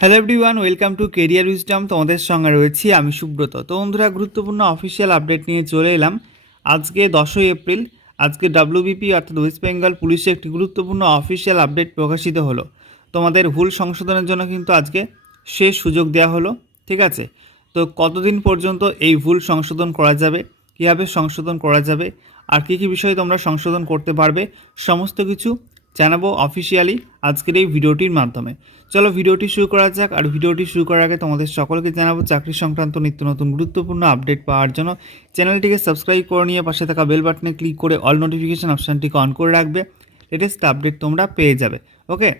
Hello everyone welcome to career wisdom তোমাদের সঙ্গে রয়েছি আমি সুব্রত। তো বন্ধুরা, গুরুত্বপূর্ণ অফিসিয়াল আপডেট নিয়ে চলে এলাম। আজকে দশই এপ্রিল, আজকে ডাব্লিউবিপি অর্থাৎ ওয়েস্ট বেঙ্গল পুলিশে একটি গুরুত্বপূর্ণ অফিসিয়াল আপডেট প্রকাশিত হলো। তোমাদের ভুল সংশোধনের জন্য কিন্তু আজকে শেষ সুযোগ দেওয়া হলো, ঠিক আছে? তো কতদিন পর্যন্ত এই ভুল সংশোধন করা যাবে, কীভাবে সংশোধন করা যাবে, আর কী কী বিষয়ে তোমরা সংশোধন করতে পারবে, সমস্ত কিছু জানাব অফিসিয়ালি আজকের এই ভিডিওটির মাধ্যমে। চলো ভিডিওটি শুরু করা যাক, আর ভিডিওটি শুরু করার আগে তোমাদের সকলকে জানাব চাকরি সংক্রান্ত নিত্য নতুন গুরুত্বপূর্ণ আপডেট পাওয়ার জন্য। চ্যানেলটিকে সাবস্ক্রাইব করে নিয়ে পাশে থাকা বেল বাটনে ক্লিক করে অল নোটিফিকেশান অপশানটিকে অন করে রাখবে। লেটেস্ট আপডেট তোমরা পেয়ে যাবে ওকে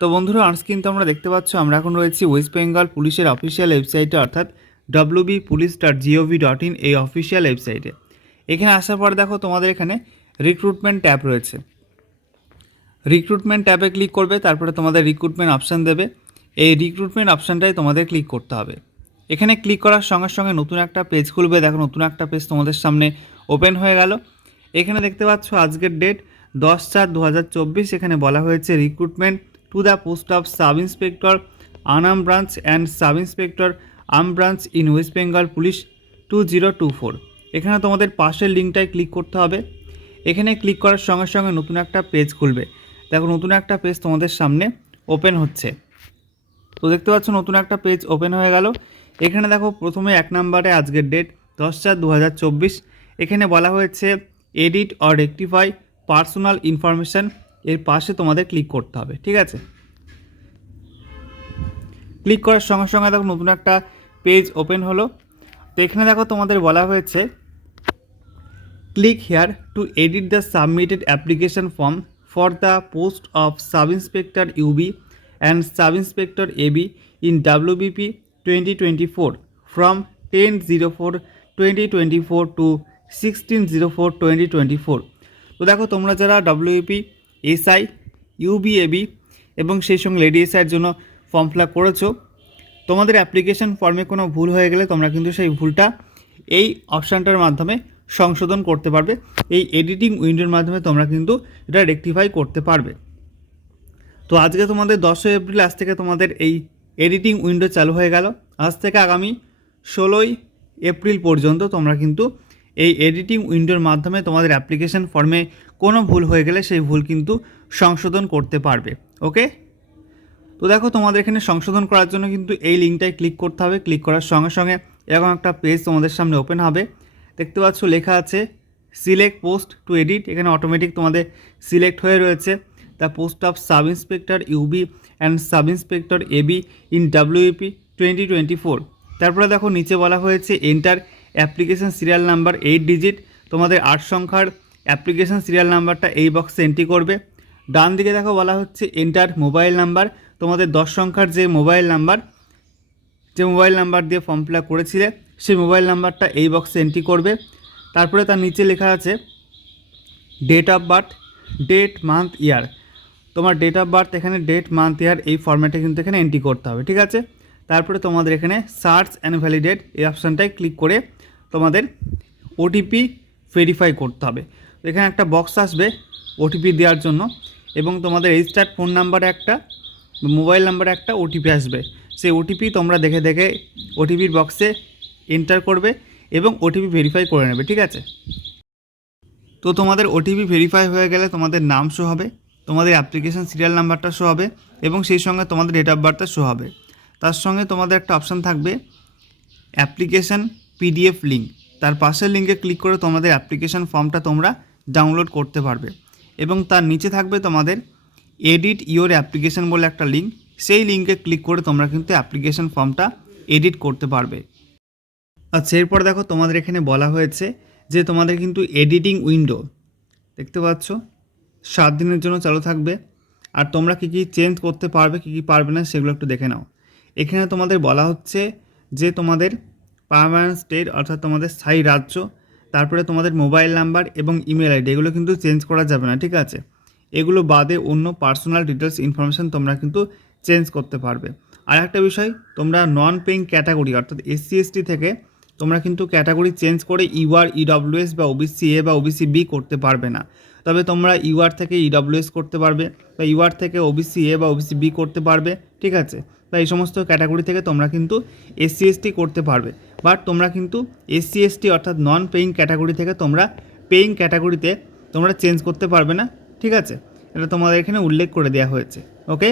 তো বন্ধুরা অন স্ক্রিন তোমরা দেখতে পাচ্ছ, আমরা এখন রয়েছি ওয়েস্ট বেঙ্গল পুলিশের অফিসিয়াল ওয়েবসাইটে অর্থাৎ WB police dot GOV dot in এই অফিসিয়াল ওয়েবসাইটে এখানে আসার পর দেখো তোমাদের এখানে রিক্রুটমেন্ট ট্যাব রয়েছে। রিক্রুটমেন্ট ট্যাবে ক্লিক করবে, তারপরে তোমাদের রিক্রুটমেন্ট অপশান দেবে। এই রিক্রুটমেন্ট অপশানটাই তোমাদের ক্লিক করতে হবে। এখানে ক্লিক করার সঙ্গে সঙ্গে নতুন একটা পেজ খুলবে। দেখো, নতুন একটা পেজ তোমাদের সামনে ওপেন হয়ে গেল। এখানে দেখতে পাচ্ছ আজকের ডেট দশ চার দু এখানে বলা হয়েছে recruitment to the post of sub inspector Anam branch and sub inspector um branch in West Bengal police two zero two four এখানে তোমাদের পাশের লিঙ্কটায় ক্লিক করতে হবে। এখানে ক্লিক করার সঙ্গে সঙ্গে নতুন একটা পেজ খুলবে। দেখো, নতুন একটা পেজ তোমাদের সামনে ওপেন হচ্ছে। তো দেখতে পাচ্ছ, নতুন একটা পেজ ওপেন হয়ে গেল। এখানে দেখো, প্রথমে এক নম্বরে আজকের ডেট দশ চার দু এখানে বলা হয়েছে edit or rectify personal information এর পাশে তোমাদের ক্লিক করতে হবে, ঠিক আছে? ক্লিক করার সঙ্গে সঙ্গে দেখো, নতুন একটা পেজ ওপেন হলো। তো এখানে দেখো, তোমাদের বলা হয়েছে click here to edit the submitted application form for the post of Sub Inspector UB and Sub Inspector AB in WBP 2024 from 1004 2024 to 1604 2024 তো দেখো, তোমরা যারা ডব্লিউপি এসআই ইউবিএবি এবং সেই সঙ্গে লেডি এসআইয়ের জন্য ফর্ম ফিল করেছ, তোমাদের অ্যাপ্লিকেশন ফর্মে কোনো ভুল হয়ে গেলে তোমরা কিন্তু সেই ভুলটা এই অপশানটার মাধ্যমে সংশোধন করতে পারবে। এই এডিটিং উইন্ডোর মাধ্যমে তোমরা কিন্তু এটা রেকটিফাই করতে পারবে। তো আজকে তোমাদের দশই এপ্রিল, আজ থেকে তোমাদের এই এডিটিং উইন্ডো চালু হয়ে গেল। আজ থেকে আগামী ষোলোই এপ্রিল পর্যন্ত তোমরা কিন্তু এই এডিটিং উইন্ডোর মাধ্যমে তোমাদের অ্যাপ্লিকেশন ফর্মে কোনো ভুল হয়ে গেলে সেই ভুল কিন্তু সংশোধন করতে পারবে। ওকে তো দেখো তোমাদের এখানে সংশোধন করার জন্য কিন্তু এই লিঙ্কটায় ক্লিক করতে হবে। ক্লিক করার সঙ্গে সঙ্গে এরকম একটা পেজ তোমাদের সামনে ওপেন হবে। দেখতে পাচ্ছ লেখা আছে সিলেক্ট পোস্ট টু এডিট এখানে অটোমেটিক তোমাদের সিলেক্ট হয়ে রয়েছে। The post of sub inspector UB and sub inspector AB in WP twenty twenty four তারপরে দেখো নিচে বলা হয়েছে enter application serial number eight digit তোমাদের আট সংখ্যার অ্যাপ্লিকেশন সিরিয়াল নাম্বারটা এই বক্সে এন্ট্রি করবে। ডান দিকে দেখো বলা হচ্ছে এন্টার মোবাইল নাম্বার তোমাদের দশ সংখ্যার যে মোবাইল নাম্বার যে মোবাইল নাম্বার দিয়ে ফর্ম ফিল আপ করেছিলে সেই মোবাইল নাম্বারটা এই বক্সে এন্ট্রি করবে। তারপরে তার নিচে লেখা আছে date of birth date month year তোমার ডেট অফ বার্থ এখানে ডেট মান্থ ইয়ার এই ফর্ম্যাটে কিন্তু এখানে এন্ট্রি করতে হবে, ঠিক আছে? তারপরে তোমাদের এখানে সার্চ অ্যান্ড ভ্যালিডেট এই অপশানটায় ক্লিক করে তোমাদের ওটিপি ভেরিফাই করতে হবে। তো এখানে একটা বক্স আসবে ওটিপি দেওয়ার জন্য এবং তোমাদের রেজিস্টার্ড ফোন নাম্বারে একটা মোবাইল নাম্বারে একটা ওটিপি আসবে। সেই ওটিপি তোমরা দেখে দেখে ওটিপির বক্সে এন্টার করবে এবং ওটিপি ভেরিফাই করে নেবে, ঠিক আছে? তো তোমাদের ওটিপি ভেরিফাই হয়ে গেলে তোমাদের নাম শো হবে, তোমাদের অ্যাপ্লিকেশন সিরিয়াল নাম্বারটা শো হবে এবং সেই সঙ্গে তোমাদের ডেট অফ বার্থটা শো হবে। তার সঙ্গে তোমাদের একটা অপশান থাকবে অ্যাপ্লিকেশান পিডিএফ লিঙ্ক তার পাশের লিঙ্কে ক্লিক করে তোমাদের অ্যাপ্লিকেশান ফর্মটা তোমরা ডাউনলোড করতে পারবে এবং তার নিচে থাকবে তোমাদের এডিট ইওর অ্যাপ্লিকেশান বলে একটা লিঙ্ক সেই লিঙ্কে ক্লিক করে তোমরা কিন্তু অ্যাপ্লিকেশান ফর্মটা এডিট করতে পারবে। আচ্ছা এরপর দেখো তোমাদের এখানে বলা হয়েছে যে তোমাদের কিন্তু এডিটিং উইন্ডো দেখতে পাচ্ছ? সাত দিনের জন্য চালু থাকবে। আর তোমরা কী কী চেঞ্জ করতে পারবে, কী কী পারবে না, সেগুলো একটু দেখে নাও। এখানে তোমাদের বলা হচ্ছে যে তোমাদের পারমানেন্ট স্টেট অর্থাৎ তোমাদের স্থায়ী রাজ্য, তারপরে তোমাদের মোবাইল নাম্বার এবং ইমেল আইডি এগুলো কিন্তু চেঞ্জ করা যাবে না, ঠিক আছে? এগুলো বাদে অন্য পার্সোনাল ডিটেলস ইনফরমেশান তোমরা কিন্তু চেঞ্জ করতে পারবে। আর একটা বিষয়, তোমরা নন পেইং ক্যাটাগরি অর্থাৎ এসসি এসটি থেকে তোমরা কিন্তু ক্যাটাগরি চেঞ্জ করে ইউআর, ইডব্লিউএস বা ওবিসি এ বা ওবিসি বি করতে পারবে না। তবে তোমরা ইউআর থেকে ইডব্লিউএস করতে পারবে বা ইউআর থেকে ওবিসি এ বা ওবিসি বি করতে পারবে, ঠিক আছে? বা এই সমস্ত ক্যাটাগরি থেকে তোমরা কিন্তু এসসি এসটি করতে পারবে। বাট তোমরা কিন্তু এসসি এসটি অর্থাৎ নন পেইং ক্যাটাগরি থেকে তোমরা পেইং ক্যাটাগরিতে তোমরা চেঞ্জ করতে পারবে না, ঠিক আছে? এটা তোমাদের এখানে উল্লেখ করে দেওয়া হয়েছে ওকে